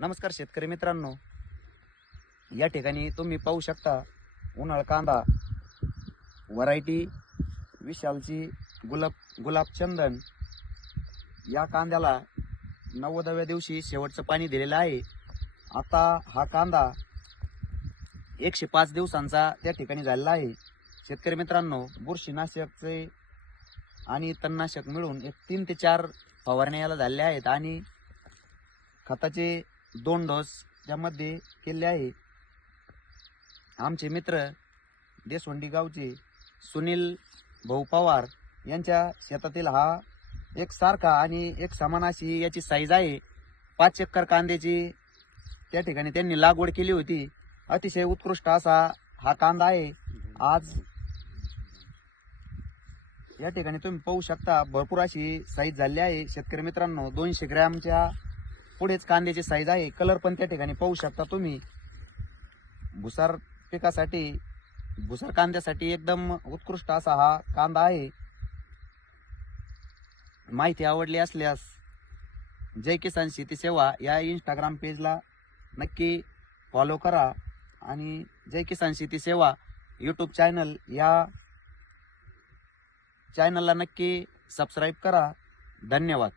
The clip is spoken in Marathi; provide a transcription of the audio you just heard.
नमस्कार शेतकरी मित्रांनो, या ठिकाणी तुम्ही पाहू शकता उन्हाळ कांदा व्हरायटी विशालची गुलाब चंदन या कांद्याला 90व्या दिवशी शेवटचं पाणी दिलेलं आहे। आता हा कांदा 105 दिवसांचा त्या ठिकाणी झालेला आहे। शेतकरी मित्रांनो, बुरशीनाशकचे आणि तणनाशक मिळून 3 ते 4 फवारण्या याला झालेल्या आहेत आणि खताचे 2 डोस त्यामध्ये केले आहे। आमचे मित्र देशवंडी गावचे सुनील भाऊ पवार यांच्या शेतातील हा एक सारखा आणि एक समान अशी याची साईज आहे। 5 एकर कांद्याची त्या ठिकाणी त्यांनी लागवड केली होती। अतिशय उत्कृष्ट असा हा कांदा आहे। आज या ठिकाणी तुम्ही पाहू शकता भरपूर अशी साईज झाली आहे। शेतकरी मित्रांनो, 200 ग्रॅमच्या पुढेच कांद्याची साईज आहे। कलर पण त्या ठिकाणी पाहू शकता तुम्ही। भुसार पिकासाठी, भुसार कांद्यासाठी एकदम उत्कृष्ट असा हा कांदा आहे। माहिती आवडली असल्यास जय किसान शेती सेवा या इंस्टाग्राम पेजला नक्की फॉलो करा आणि जय किसान शेती सेवा यूट्यूब चॅनल या चॅनलला नक्की सबस्क्राईब करा। धन्यवाद।